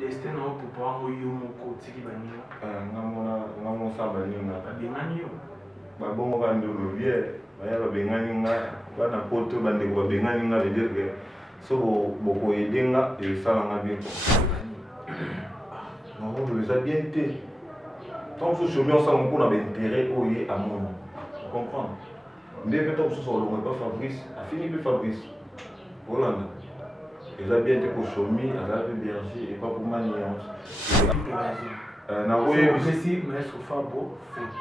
Destin au pouvoir au yomoko tiki banina. Ngamo sabanina. Babengani yo. Babongo bandolo vie. Baya babengani nga bana poto bande ko babengani nga veut dire que so boko edenga et ça nga bien quoi. Non, on les a bien été. Tant que ce chemin ensemble on a intérêt au y à mon. Tu comprends? Mais peut-être que ce soit le pas Fabrice, a fini par Fabrice. Hollande. Ils ont bien été pour Chomi, ils ont bien berger et pas pour Maniance. Na oui, Messi, maestro Fabo.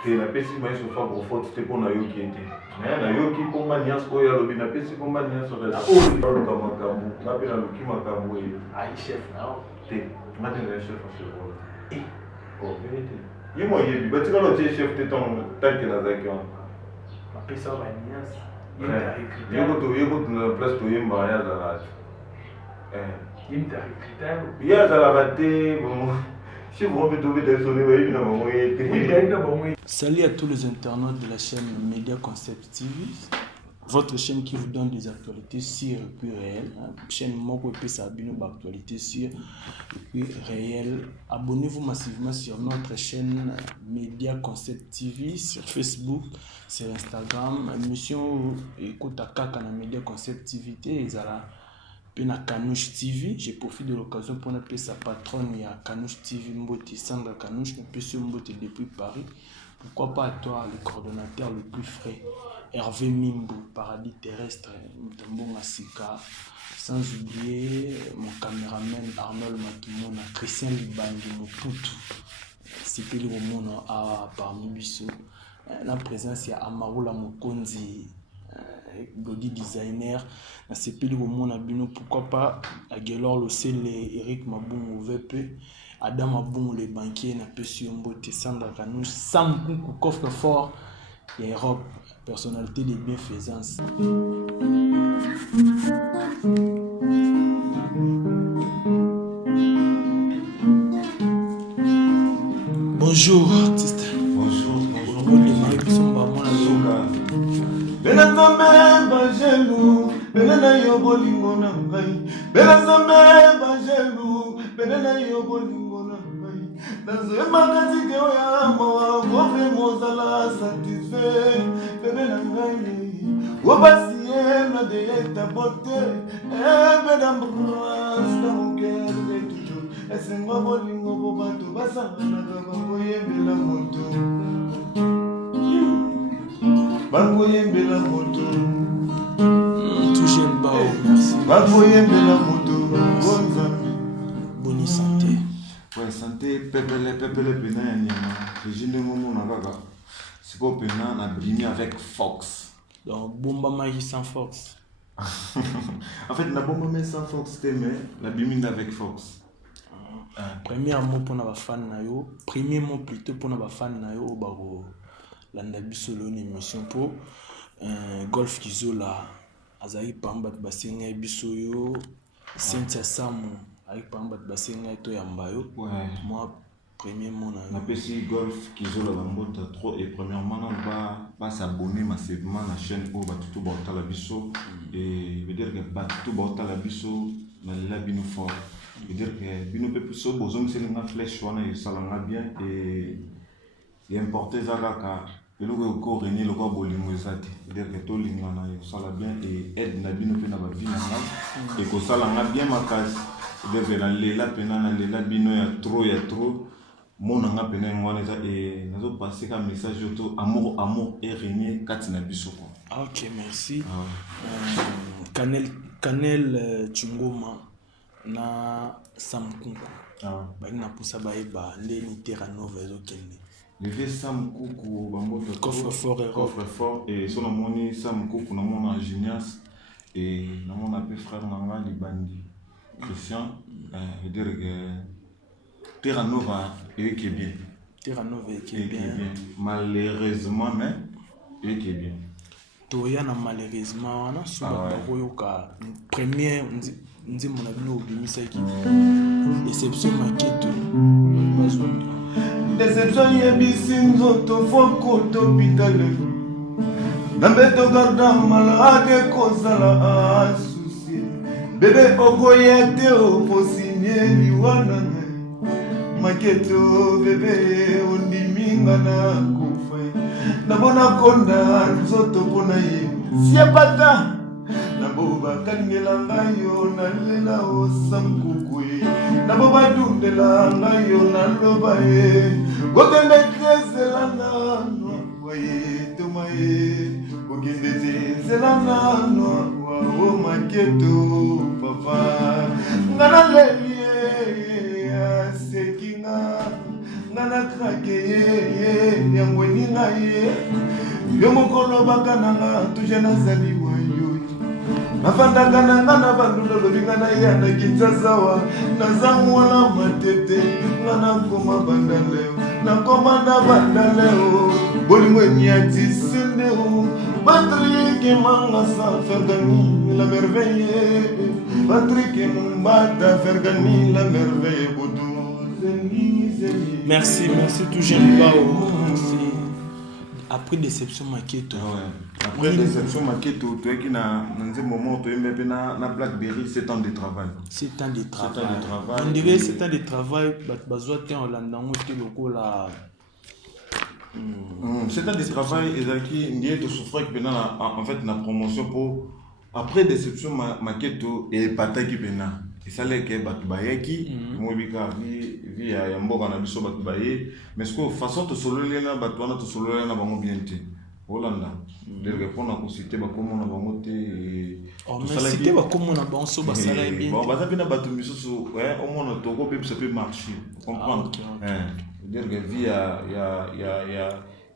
Et la Pessi maestro Fabo faute c'était pour Nayo qui était. Mais Nayo qui pour Maniance, oh ya lobi na Pessi pour Maniance reste. Oh le Kamakambu, na pena le Kimakambu et. Ah chef là. T'es, maintenant le chef en ce rôle. Eh, oh vérité. Il moi il dit, tu vas le chef t'es ton tant que na zakion. Ma pesa Maniance. Yego tu na place to yemba ya zarat. Il y a la raté, si vous avez trouvé des sonneries, Salut à tous les internautes de la chaîne Media Concept TV, votre chaîne qui vous donne des actualités sûres et puis réelles. Chaîne Moko et puis ça abonne aux actualités sûres et puis réelles. Abonnez-vous massivement sur notre chaîne Media Concept TV, sur Facebook, sur Instagram. Émission écoute à Kaka na Media Concept TV, puis na Kanouche TV, j'ai profité de l'occasion pour appeler sa patronne, il y a Kanouche TV Mbote, Sandra Kanouche, monsieur Mbote depuis Paris. Pourquoi pas à toi, le coordonnateur le plus frais, Hervé Mimbo, Paradis Terrestre, Mtambo Masika, sans oublier mon caméraman Arnold Matumona, Christian Libangi, Moputu, c'est plus le moment parmi Bissot. La présence, il y a Amaroula Mokonzi, body designer na sepeli komona bino pourquoi pas Aguelor Losele Eric Mabungu VP Adam Mabungu le banquier na Pessi Mbote Sandra Kanouche Sam Kunku coffre fort et Europe personnalité de bienfaisance. Bonjour artiste. Bonjour. Benazame bajelu, benana yo bolingo na ngai. Benazame bajelu, benana yo bolingo na ngai. Nazo magati ke oya mawa, vofre mozala satisfait. Bebe na ngai, wabasiye na de ta beauté. Bedam rasta mon cœur de toujours. Esengo bolingo bobato basana kaba boyembela moto. Bango yembela moto. Tout jeune bao, merci. Bango yembela moto. Bonne santé. Ouais, santé, pepele pena ya nyama. Régine momo na kaka. Siko pena na bimi avec Fox. Donc bomba magie sans Fox. En fait, na bomba mais sans Fox mais la bimi avec Fox. Premier mot pour na fan na yo, premier mot plutôt pour na fan na yo bako. Landa biso lo ni émission pour golf kizola azali pamba basenga biso yo Cynthia Samu avec pamba basenga to yamba yo. Moi premier mot na pesi golf kizola bambota trop et premièrement ba s'abonner massivement na chaîne pour batutu bota la biso et veut dire que batutu bota la biso na la bino fort veut dire que bino pe biso bozom c'est nga flèche wana et ça l'a bien et importer zakaka le logo ko régner le ko bolingo ezati dire que to lingana yo sala bien et aide na bino pe na ba vie na et ko sala nga bien makasi dire que na lela pena na lela bino ya trop mon nga pena ngwana za et nazo passer comme message auto amour et régner katina biso ko. OK, merci. Canel Chungoma na Samkunku. Ba ina pusa ba eba ndeni terra nova ezokende. Le vieux Sam Koukou, Bamboto, coffre-fort et son amoni Sam Koukou, na mon ingénieur et na mon appelé frère Nanga Libandi Christian, veut dire que Terra Nova et qui est bien. Terra Nova et qui est bien. Malheureusement, mais et qui est bien. Toya na malheureusement wana suba bakoyoka première nzimo na bino obimisa ki déception maketo bazo. Déception yebisi nzoto foko topitale. Nambeto garda malade kozala souci. Bébé okoyete oposinye liwana. maketo bebe ondiminga na kufa nabona konda nzoto pona ye siapata naboba kaningela ngayo nalela osamkukui naboba dundela ngayo naloba ye gokende kezelana noye tomaye gokende zezelana no maketo papa ngana lelie sekinga ngana krake yangweni ngaye yo mokolo bakananga tuje nazali wayo nafandaka na ngana bandula lobinga na yana kitsazawa nazamwala matete ngana koma bandaleo nakoma na bandaleo bolingo emiati sendeo Patrick manga sa fergani la merveille Patrick mbata fergani la merveille boudou zeni zeni. Merci tout jeune Bao. Après déception Maketo. Après déception Maketo, tu es qui na un moment tu es na Blackberry 7 ans de travail. 7 ans de travail. On dirait 7 ans de travail bazoa te en landango te lokola. 7 ans de travail et qui ndié de souffrir qui en fait na promotion pour après déception Maketo et pata qui pena. Et ça les que batubayeki moi bika via ya mboka na biso batubaye mais ce que façon de solo lena batwana to solo lena bango bienté Hollanda de répondre à citer ba comme on a bango te oh mais citer ba comme on a bango so ba sala bien bon ba bina batu miso ouais au moins to ko ça peut marcher comprendre dire que via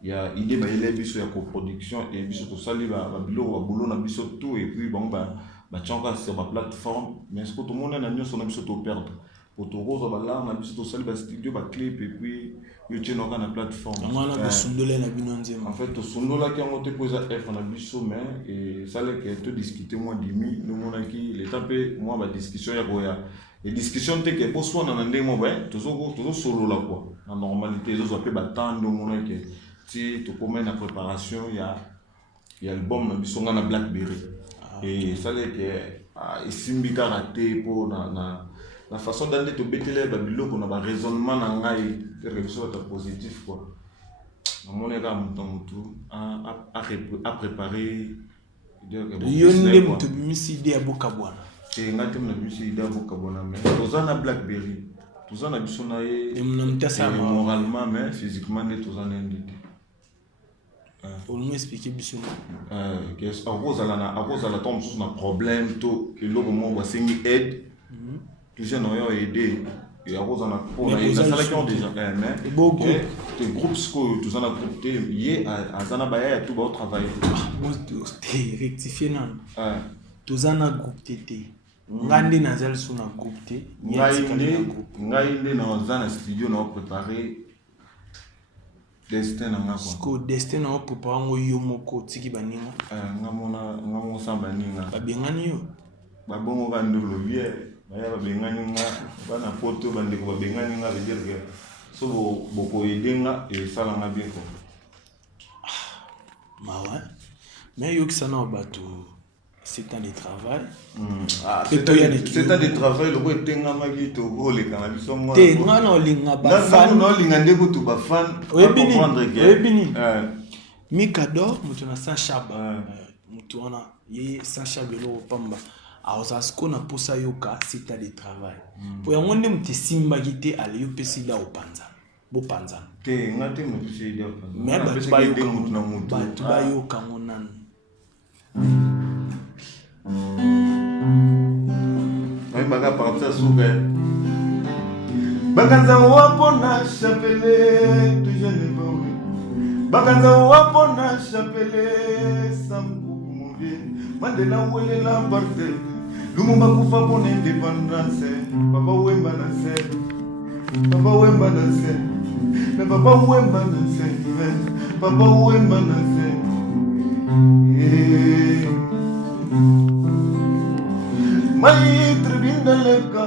ya idée ba ile biso ya coproduction et biso to sali ba bilo ba boulot na biso tout et puis bon ba tchanga sur ma plateforme mais ce que tout le monde a mis sur la biso to perdre pour to rose ba là na biso to sali ba studio ba clip et puis yo tient dans la plateforme on a ba sundola na binonze en fait to sundola qui a monté poser F na biso mais et ça les que te discuter moi dimi nous mon qui l'étape moi ba discussion ya goya et discussion te que pour soi na ndé mo ba toujours solo là quoi en normalité les autres ba temps nous mon que si tu commences la préparation il y a album na biso na Blackberry. Et ça les que isimbi karaté pour la façon d'aller te bételer babilo qu'on a un raisonnement na ngai de révision positif quoi. Mon ega mutu à préparer yonde mutu bimisi idée abokabwana. Et ngati mna bimisi idée abokabwana mais tozana Blackberry. Tozana biso na ye moralement mais physiquement ne tozana ndité. Pour nous expliquer bisous à cause de la tombe sur un problème tout et le moment où c'est une aide les gens ont aidé et à cause de la pour la salle qui ont déjà mais beaucoup de groupes que tous en a groupé hier à Zanabaya tout va travailler rectifier non tous en a groupé ngandi nazal sur un groupe ngainde dans un studio nous préparé destin nga ko destin na préparer ngo yomoko tiki baninga ngamo samba ninga babengani yo babongo bandolo vie baya babengani nga bana poto bandeko babengani nga veut dire que so boko edenga et sala nga bien ko mawa mais yo kisana bato 7 ans de travail. 7 ans de travail, le boy tenga magi to go le kana biso mo. Tenga no linga ba fan. No linga ndeko to ba fan. Oyebini. Mikado mutu na Sashaba. Mutu ona ye Sashaba lo pamba. Aoza sko na posa yoka 7 ans de travail. Po yangonde mutu simba gite ale yo pesida opanza. Bo panza. Tenga te mutu pesida opanza. Mais ba yo mutu na mutu. Ba yo kangonan. Baga par ça souga bakanza wapona chapele tu jeune bawe bakanza wapona chapele sambuku move mandela wele la parte lumumba kufa pour indépendance papa wemba na se papa wemba na se mais papa wemba na se papa wemba na se mai tribindaleka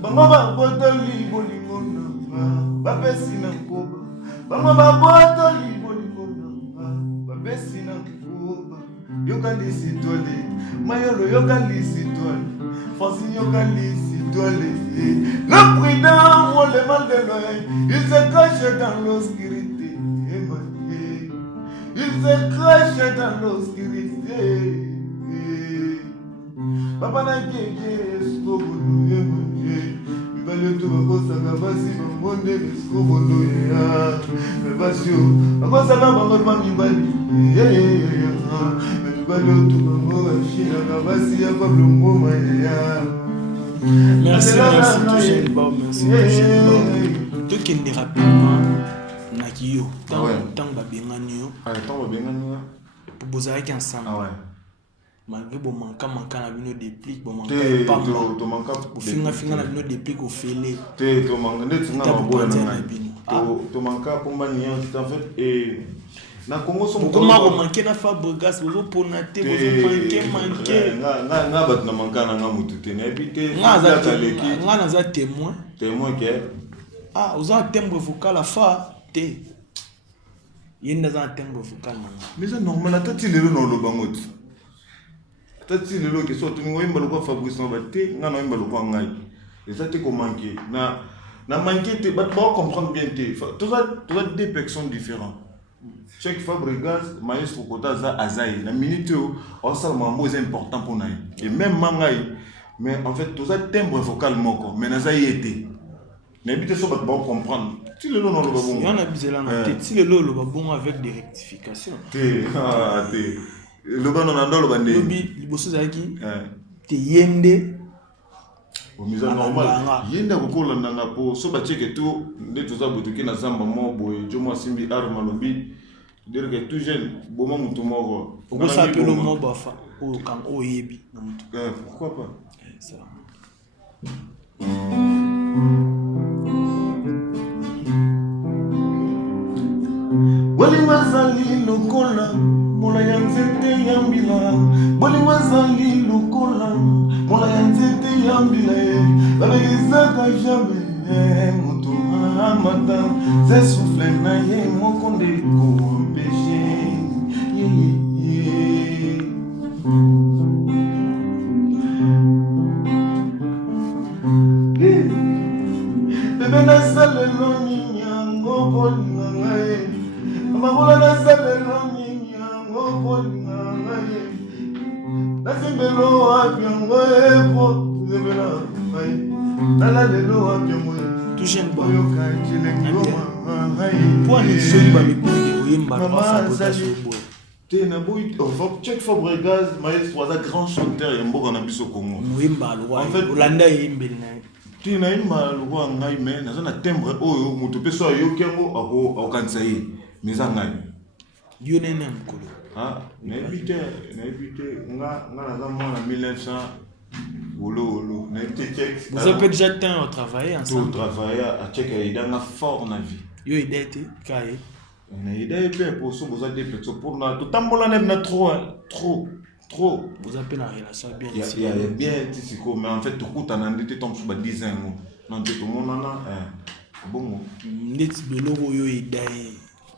bango babotoli bolingo nanga bapesi na nkoba bango babotoli bolingo nanga bapesi na nkoba yokalisi tole mayolo yokalisi tole fasi yokalisi tole Le prudent voit le mal de loin, il se cache dans l'obscurité. Il se cache dans l'obscurité. Papa n'a qu'à ce qu'on il va le tout à sa capacité de monter ce qu'on doit faire. Mais pas sûr, à quoi ça va, papa m'y va dire. Mais il va le tout à Chine, à capacité à Pablo Moma. Merci, merci, merci. Tout qui est rapidement, Nakio, tant que bien gagné. Ah, tant que bien gagné. Pour vous arrêter ensemble. Ah ouais. Malgré bon manquant na bino déplique bon manquant pas to manquant finga na bino déplique au fêlé to manquant net na bola na to manquant pour manier en fait et na Congo so comment ko manquer na Fabregas vous pona te vous manquer na bat na manquant na mutu te na ebité nga za témoin que ah vous avez un timbre vocal à fa te yenda za timbre vocal mais c'est normal atati lelo no lo bangot tati lelo ke so tuni ngoyimba lokwa Fabrice no baté nga no yimba lokwa ngai déjà te ko manquer na manquer te ba comprendre bien te tous deux personnes différentes chaque Fabregas maestro kota za azai na minute o ça mambo est important pour naï et même mangai mais en fait tous timbre vocal moko mais na za yete na bité so ba comprendre ti lelo no lo ba bon y en a bizela na te ti lelo lo ba bon avec des rectifications te le ban on andolo bande lobi liboso zaki te yende au mise normal yende ko landanga po so ba cheke tout nde toza botoki na zamba mo boy jomo simbi arma lobi dire que tout jeune boma mutu moko ko sa pelo mo ba fa o kan o yebi na mutu pourquoi pas ça Bolingo zali lokola mola ya nzete ya mbila bolingo zali lokola mola ya nzete ya mbila babekisaka jamais moto amata se souffle na ye moko nde koempêche bebe nasalelo nini yango bolinga ngai mabola nasalelo nini yango bolinga ngai nasimbelo wapi yango epo zebela ngai nalalelo wapi yango tout jeune boy oyoka ekilengi pour les soli ba biboye oyemba ba Fabregas boy te na boy check Fabregas maestro za grand chanteur ya mboka na biso Congo oyemba lo en fait Olanda yembeli na tu na imba lo wa ngai mais na zona timbre oyo mutu peso ayo kengo ako kanisa yi miza ngai yo nene mkolo ah na ebite nga na za mwana 1900 olo na ebite check vous avez déjà temps à travailler ensemble travailler à check et dans la fort na vie yo idée kai na idée pe pour so besoin de petits pour na to tambola na trop vous avez la relation bien ici il y a bien ici mais en fait tout coûte en andité tombe sur 10 ans non tout le monde bon net belogo yo idée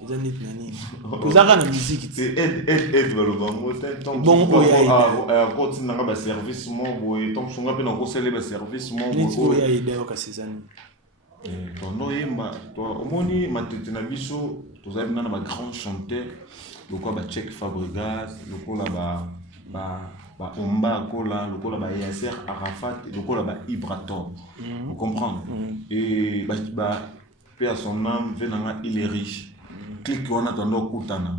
eza net nani kozaka na musique c'est aide le bango bon à côté na ba service mo boy tombe sur ngapena ko célébrer service mo boy ya idée o kasezani tono yemba to omoni matete na biso tozali na ba grand chanteur lokwa ba check Fabregas lokola ba Omba kola lokola ba Yasser Arafat lokola ba Ibrator vous comprenez et ba paix à son âme venanga il est riche clique on a tondo kutana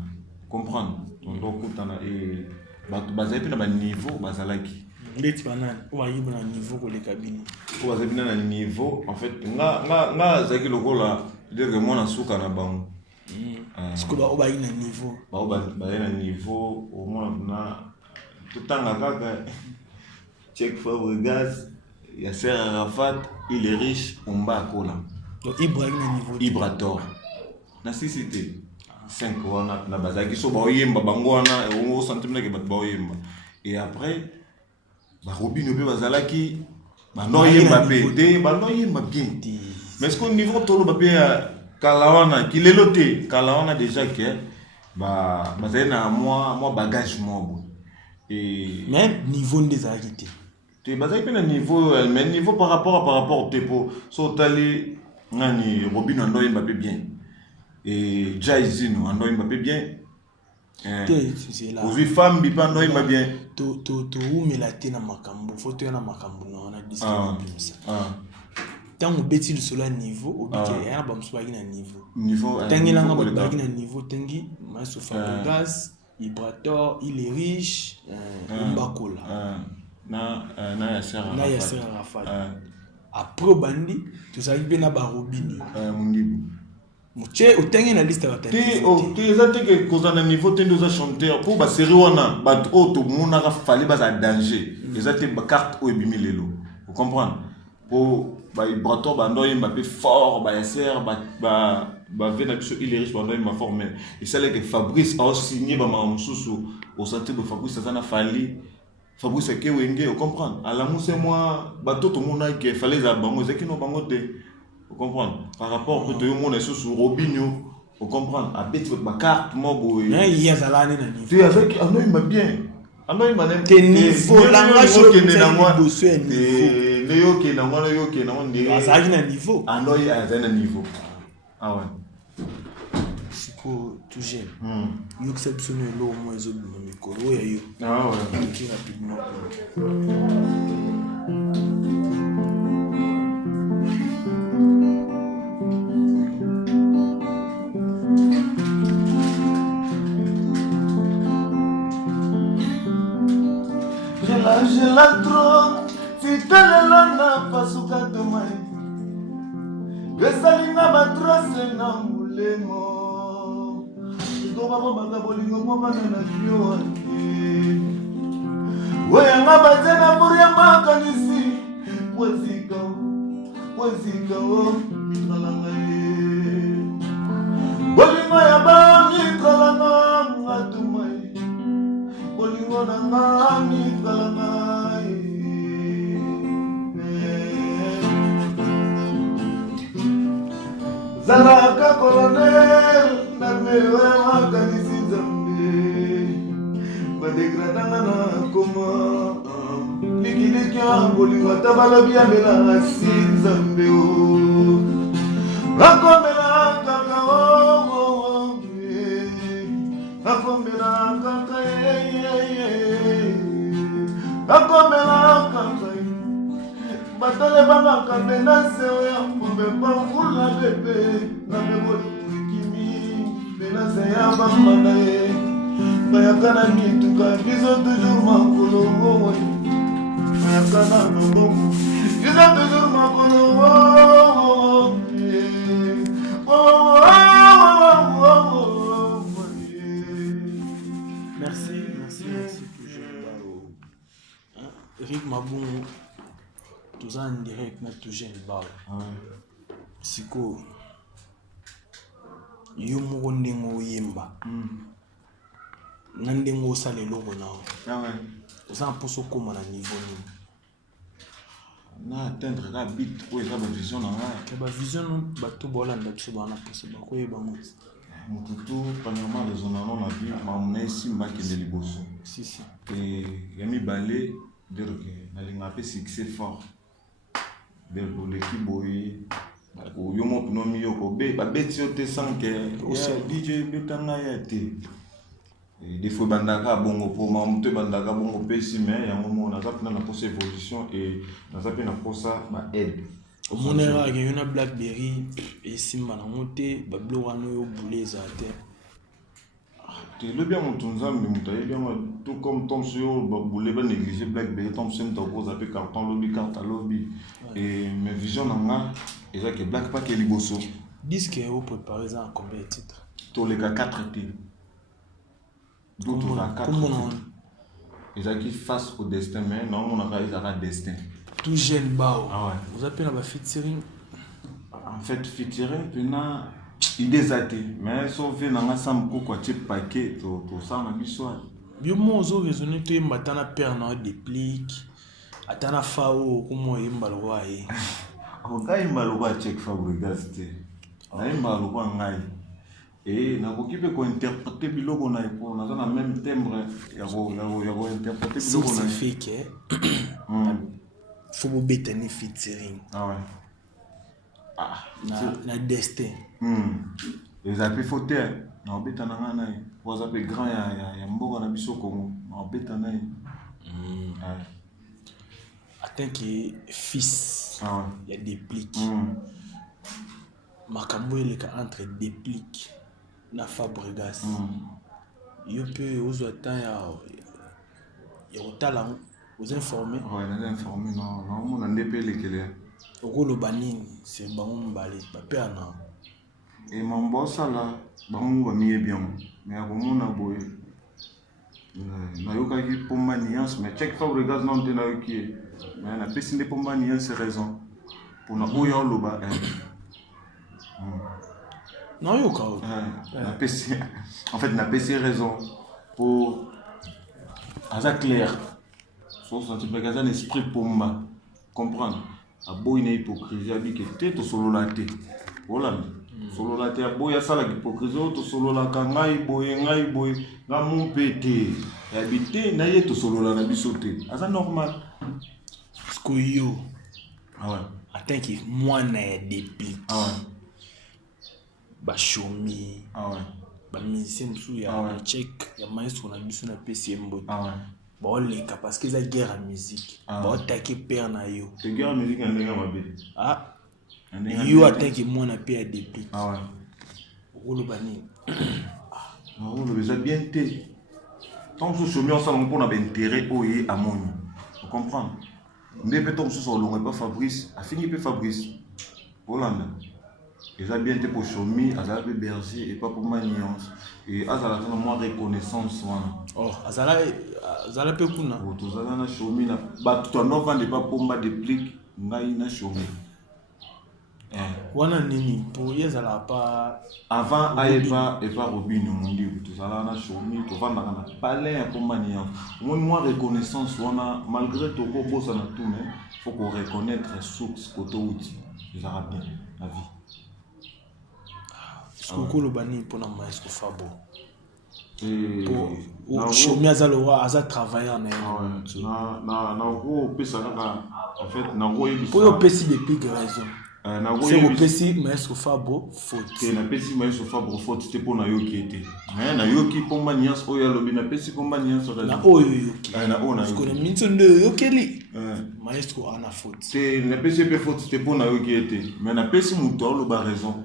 comprendre tondo kutana et bazali pina ba niveau bazalaki ndeti banani o ayiba na niveau ko le cabine ko bazali na niveau en fait nga zaki lokola dire que moi na suka na bango siko ba o ba ina niveau ba ina niveau au moins na tout temps kaka check Fabregas Yasser Arafat il est riche Omba kola donc Ibrahim na niveau Ibrator na cité 5 wana na bazaki so ba oyemba bango wana o sentiment ke ba oyemba et après ba Robinho pe bazalaki ba noyemba pété ba noyemba bien mais est-ce qu'au niveau tolo ba pe kalawana kilelote kalawana déjà que ba bazali na moi bagage mo et mais niveau des arrêtés Tu as un niveau, mais niveau par rapport au Tepo. So, Tali, Nani, Robin, Ando Mbappé bien. Et Jaizino, Ando Mbappé bien. Aux femmes, Bipa, Ando Mbappé bien. Où me la tena makambo, faut te na makambo, on a discuté comme ça. Tant on bêtit le solo niveau, au but, il y a un bon soir à niveau. Niveau, tangi langa ba bagi na niveau tangi, Maestro Fabregas, Ibrator, il est riche, Mbakola. Na Yasser Arafat. Après bandi, tu sais bien na ba Robini. Mundibu. Muche utangi na liste batani. Tu es que cause na niveau tendo za chanteur pour ba série wana, ba to mona ka fallait ba danger. Ezate ba carte o ebimi lelo. Vous comprenez? Pour ba Ibrator ba ndoy Mbappé fort, ba Yasser ba vena biso il est riche ba ndoy ma formé. Et c'est là que Fabrice a signé ba mamsusu au santé de Fabrice ça na fallait Fabrice Kewenge, vous comprenez? À la mousse moi, bateau tout le monde qui fallait les abandonner, c'est qui n'ont pas monté. Vous comprenez? Par rapport à tout le monde sur Robinho, vous comprenez? À bête votre carte, moi, boy. Mais il y a ça n'est pas. Tu es avec un homme bien. Un homme bien. T'es niveau langage qui est dans moi. Néo qui est dans moi, néo qui est dans moi. Ah ça a un niveau. Un homme a un niveau. Ah ouais. Tout jeune. Il y a exceptionnel au moins les autres micro. Oui, ah ouais. Qui rapidement. J'ai la trop, fidèle lana pasuka tomai. Besalinga matrose na mulemo. Mama bolingo mama na jio ante. Weyanga bazena buria makanisi. Wezika o mikalanga e. Bolingo ya ba mikalanga ngatumai. Bolingo na nga mikalanga e. Zalaka colonel na mewe makanisi zambe badegradanga na koma likiliki bolingo tabalobi amela asi nzambe o nakomela kaka nakomela kaka nakomela kaka batole banga kabena sewe ya mbe pangula bebe na bebo kimi bena seya bamba e bayakana mituka biso toujours makolo wo bayakana no biso toujours makolo wo merci toujours. Eric Mabou tous en direct na tout jeune bal. Siko yo mo ndingo yimba. Nandingo sale logo na. Ah ouais. Vous en poso comme na niveau ni. Na atteindre la bit pour eza ba vision na nga. Ke ba vision no bato bolanda biso bana poso ba ko yeba mo. Mututu premièrement raisonnant na vie mamna simba kende liboso. Si. Et yami balé dire que na linga pe succès fort. Pour l'équipe boy yo mo no mi yo ko be ba beti yo te sanke o se DJ betanga ya te et des fois bandaka bongo pour monter bandaka bongo pe si mais ya mo na zapna na posa évolution et na zapna na posa ba aide au monera il y a une Blackberry et simba na monter ba blorano yo boulé za te le bien mon tunzam mais mutaye bien tout comme Tom sur boulé ba négliger Blackberry Tom sen to pose apé carton lobby carte lobby et mes visions nanga et ça que Black pas que liboso disque au préparer ça combien de titres tous les gars 4 titres d'autres à 4 et ça qui face au destin mais non on a pas ils a destin tout jeune bao ah ouais vous appelez la featuring en fait featuring pena idée zate mais sauf na sam ko quoi type paquet to ça na biso bio mo zo raisonner to matana père na déplique atana fao como imbalo ai on ka imbalo ba check Fabregas te na imbalo ba ngai Et nakoki pe ko interpréter biloko na epo na na même timbre ya ko interpréter biloko na fait que faut vous bétani featuring ah ouais na destin les appels faute na obeta na ngana pour ça pe grand ya mboka na biso Congo na obeta na attend que fils il y a des pliques makambo ile ka entre déplique na Fabregas yo peut aux temps ya otala aux informer les informer non mon ndepé lekele okolo banini c'est bango mbale ba père na et mon boss là bango ba mié bien mais à komona boye na yokaki pomba nuance mais check Fabregas non tena yoki mais na pesi nde pomba nuance raison pour na oyo loba non yoka en fait na pesi raison pour asa clair so senti Fabregas un esprit pomba comprendre a boy na hypocrisie abike te to solo la te voilà solo la te a boy asala hypocrisie to solo la ngai boy nga mon pété habité na ye to solo la na biso te asa normal parce que yo ouais attends que moi na déplique ba shomi ouais ba musicien sou ya check ya maestro na biso na PCM bon les cas parce que la guerre en musique bon attaquer père na yo c'est guerre en musique en ndenge mabe yo attaquer moi na paix à déplique ouais rolo bani on le besoin bien té tant que shomi ensemble pour na intérêt oye amoni vous comprendre ndé tom sur longue pas Fabrice a fini pe Fabrice Hollande ils ont bien été pour Chomi, Azala pe Berger et pas pour Maniance et Azala tellement moins reconnaissance Azala pe kuna to Azala na Chomi na ba tout en vend pas pour ma déplique ngai na Chomi wana nini pour Azala pas avant Aeba et pas Robin Mundi tout Azala na Chomi to vend na palais pour Maniance moins reconnaissance wana malgré to ko bossa na tout mais faut qu'on reconnaître source koto outil les arabes la vie. Skokolo bani pona maestro Fabo. Pour Chomi azaloa aza travailler en na ro pesa kaka en fait na ro yebi. Pour yo pesi des piques raison. C'est au pesi maestro Fabo faute. Na pesi maestro Fabo faute c'était pour na yoki été. Mais na yoki pomba nias oya lobi na pesi pomba nias raison. Na oyo yoki. Na ona. Parce que le minto de yokeli. Maestro ana faute. C'est na pesi pe faute c'était pour na yoki été. Mais na pesi muto lo ba raison.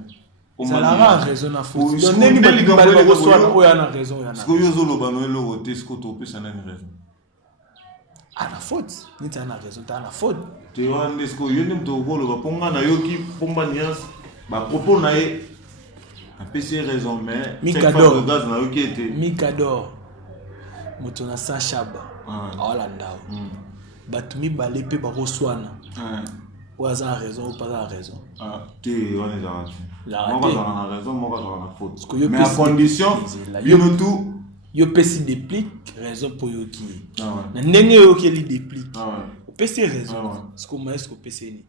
Ça la raison à faux. Donc n'est pas le reçoit ou yana raison yana. Ce que yo zolo ba no lo roté ce que to pe ça na raison. À la faute. Ni t'as na raison, t'as la faute. Tu vois est-ce que yo nem to lo ba ponga na yoki pomba nias ba propos na e a PC raison mais Mikador gaz na yoki était. Mikador. Motona sa shaba. Holanda. Batumi balé pe ba reçoana. Ou a raison ou pas a raison. Tu on est là. Moi quand on a raison, moi quand on a faute. Mais à condition, yo tout yo pesi déplique raison pour yo qui. Na ndenge yo qui li déplique. Pesi raison. Ce que moi est-ce que pesi ni.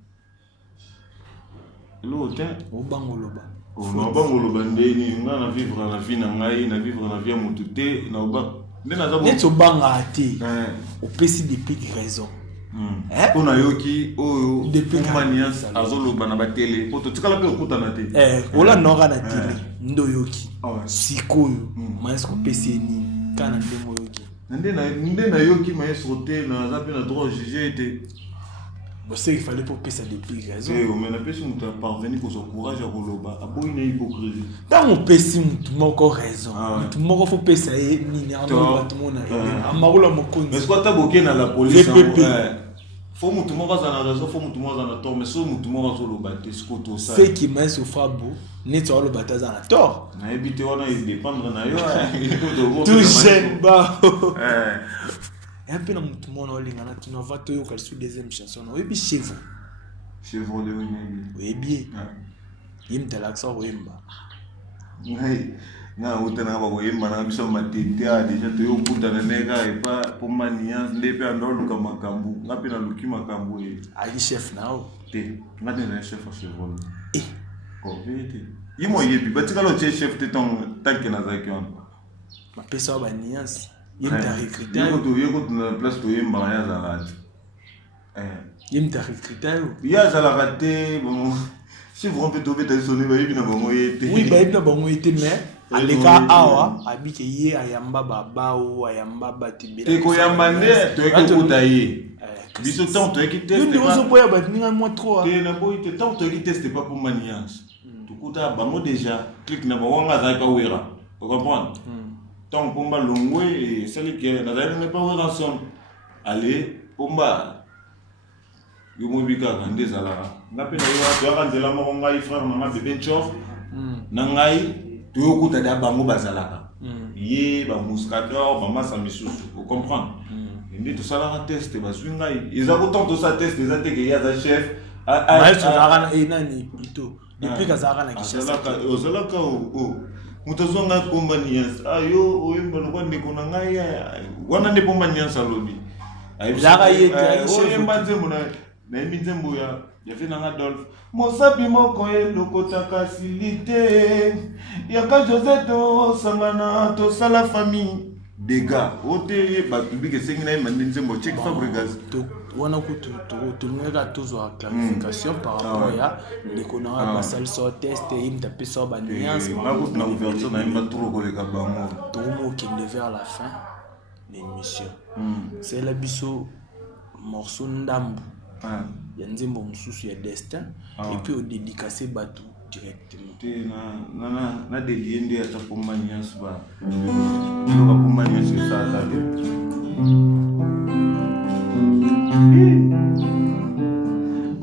L'autre o bangoloba. On bangoloba ndeni ngana vivre la vie na ngai, na vivre la vie mutu te na oba. Neto banga ate. O pesi déplique raison. On a yoki oyo pomanias azoloba na batele poto tikala pe okutana te ola nora na tele ndo yoki sikoyo maestro PCN kana ndemo yoki nde na yoki maestro te na zapi na droit juger te bon c'est il fallait pour pesa des plus raison mais na pesi mutu parvenir ko so courage à koloba aboyi na hypocrisie dans mon pesi mutu moko raison mutu moko faut pesa nini ando tout mona amarola mokonzi mais quoi ta boké na la police faut mutu moko za na raison faut mutu moko za na tort mais so mutu moko zo lo baté ce que ça c'est qui m'a so Fabo net zo lo baté za na tort na ebité wana il dépendre na yo tout jeune ba et un peu na mutu moko na linga na kino va to yo kal sous deuxième chanson na webi chevaux de wingi webi yim de l'accent wemba na utana ba koyemba na biso matete a déjà to yokuta na nega et pas pour mania lepe andolo kama makambu ngapi na luki makambu ali chef nao te ngati na chef a chevron Corvée. Imo yebi, batika lo chef te ton tanke na zaki on. Ma pesa ba niance. Yem ta recruter. Yego na place to yemba ya zalati. Yem ta recruter. Ya zalati bon. Si vous rompez tomber dans son éveil, il n'a pas été. Oui, il n'a pas été, mais à l'écart, habite yé, ayamba babao, ayamba batibé. T'es quoi, yambandé, tu es que taillé. Biso tant, tu es qui teste. Nous sommes pas battre, moi trop. Tu es n'a pas été tant, tu es qui teste pas pour maniance. Tu coûtes bango déjà, clique n'a pas wanga zai pas ouera. Tu comprends? Tant pour ma longue et celle qui est, n'a pas ouera son. Allez, pour ma. Yomobika ngande zala ngapena yo yakanzela moko ngai frère nanga bebe nchor nangai toyokuta da bango bazalaka ye ba muscador ba masa misusu vous comprendre ndi to sala test bazwi ngai ezako tant to sa test des ateke ya za chef maestro zara nani plutôt depuis kazara na kishasa ozalaka o mutazonga kombanias ayo oyemba lokwa ndeko na ngai wana ne kombanias alobi zara ye oyemba nzembo na eminzembo ya fina Adolphe mosapi moko elokotaka silite yaka José to sangana to sala famille dégâts ote ba public esengi na emandi nzembo check Fabregas wana kutu tulingaka tozwa clarification par rapport ya ndeko na basali so test imta pesa ba nuance na ouverture na imba trop koleka bango tomo kende vers la fin de l'émission c'est la biso morceau ndambu il y a un zimbo mususu ya destin et puis au dédicacer batou directement na deliende ya tapoma nyas ba loka poma nyas sa ta de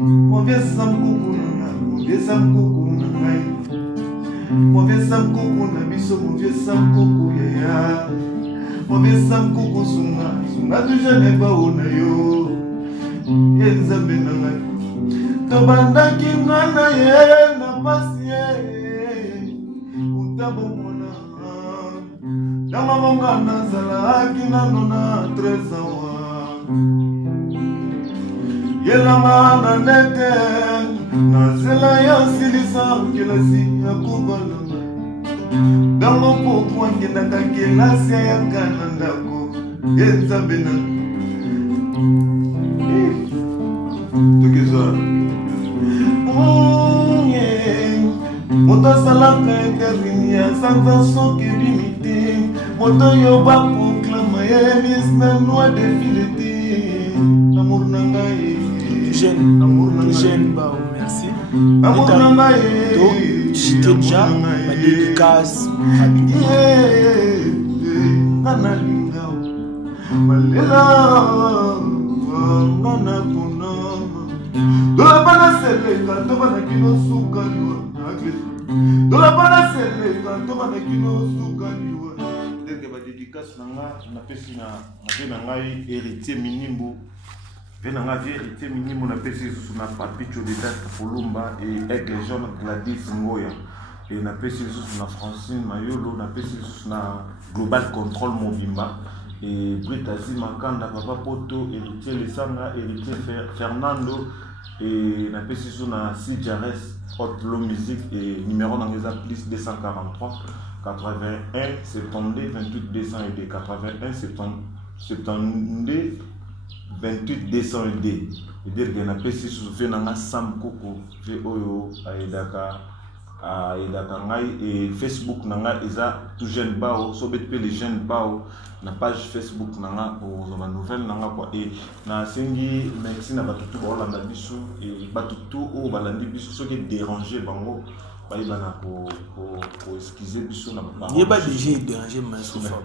mo via sam kuku na ngai mo via sam kuku na biso mo via sam kuku ya mo via sam kuku sunga tu jamais pas ona yo Yenzambe na ngai tobandaki ngana ye na pasi ye utabo mona kama monga nazalaki nano na 13 ans yelanga na nete nazela ya silisa kelasi ya kubalanga dango pokwa kendaka kelasi ya kana ndako Yenzambe na moto asalaka eternia sanza soki limité moto yo baproklama ye mis na loi defile te amour na ngai jeune ba merci amour na ngai j'étais déjà ma dédicace ngana linga malela ngana tona dola bana seleka to bana kino suka liwa dola bana seleka to bana kino suka liwa deke ba dédicace nanga na pesi na ngai héritier minimbu venanga héritier minimbu na pesi na papicho de date Polumba et aigle jaune Gladys Ngoya et na pesi na Francine Mayolo na pesi na Global Control Mobimba et Britazi Makanda Papa Poto héritier Lesanga héritier Fernando et na pesi na Sijares Hotlo Music et numéro dans les plus 243 81 72 28 200 81 72 28 200 c'est-à-dire que na pesi fait na Sam Koko fait oyo aidaka ngai et Facebook nanga eza tout jeune bao so bet pe les jeunes bao na page Facebook nanga pour la nouvelle nanga quoi et na sengi merci na batutu ba olanda bisu et batutu o balandi bisu so qui déranger bango ba ibana pour excuser bisu na ba il pas déjà déranger mais so fa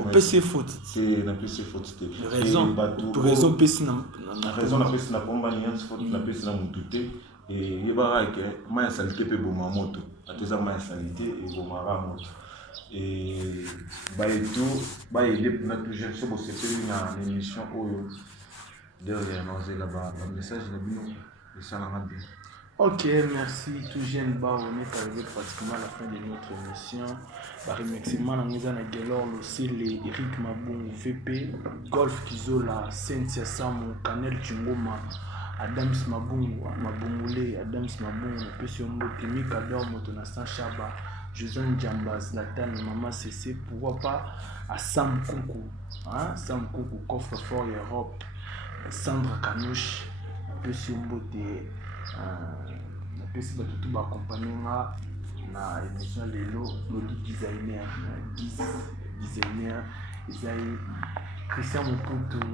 on peut se faute c'est na PC faute raison pour raison PC na raison na PC na pomba ni faute na PC na mutute et il va que ma salité peut bomber moto ateza ma salité et bomara moto et ba tout ba il na toujours so c'est fait une émission oyo derrière nous là-bas le message de bio et ça la bien. Ok, merci tout jeune ba on est arrivé pratiquement à la fin de notre émission. Ba remerciement na ngeza na Gelor Losele, Eric Mabungu VP, Golf Kizola, Cynthia Samu, Canel Chingoma, Adams Mabungu, Mabungule, Adams Mabungu, Pesio Mbote, Mika Dormo, Tonastan Chaba, Josan Djamba, Zlatan, Maman CC, pourquoi pas à Sam Koukou, hein? Sam Koukou, Coffre Fort Europe, Sandra Kanouche, Pesio Mbote, Pesio Batutu accompagné na émission Lelo, Lodi Designer, Designer, Isaïe, Christian Moputu,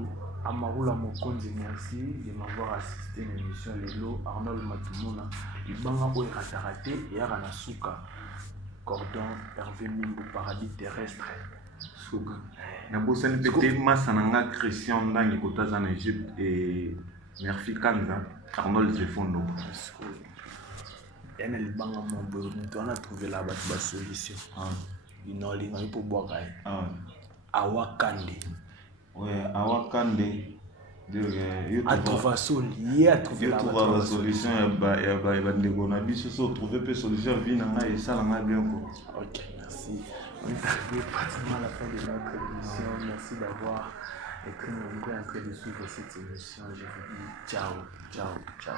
Amarula Mokonzi, merci de m'avoir assisté à l'émission Lelo, Arnold Matumuna, Ibanga Oe Ratarate et Aranasuka, Cordon, Hervé Mimbo, Paradis Terrestre. Souka. Nabosani pété Massananga, Christian Ndangi, Kotaza en Égypte et Murphy Kanza, Arnold Zefondo. Et on a trouvé là-bas une solution. Il n'a pas pour boire. Awakande. Ouais, Awakande. A trouvé la solution. Ok, merci. On est arrivé pratiquement à la fin de notre émission. Merci d'avoir été nombreux en train de suivre cette émission. Je vous dis ciao, ciao, ciao.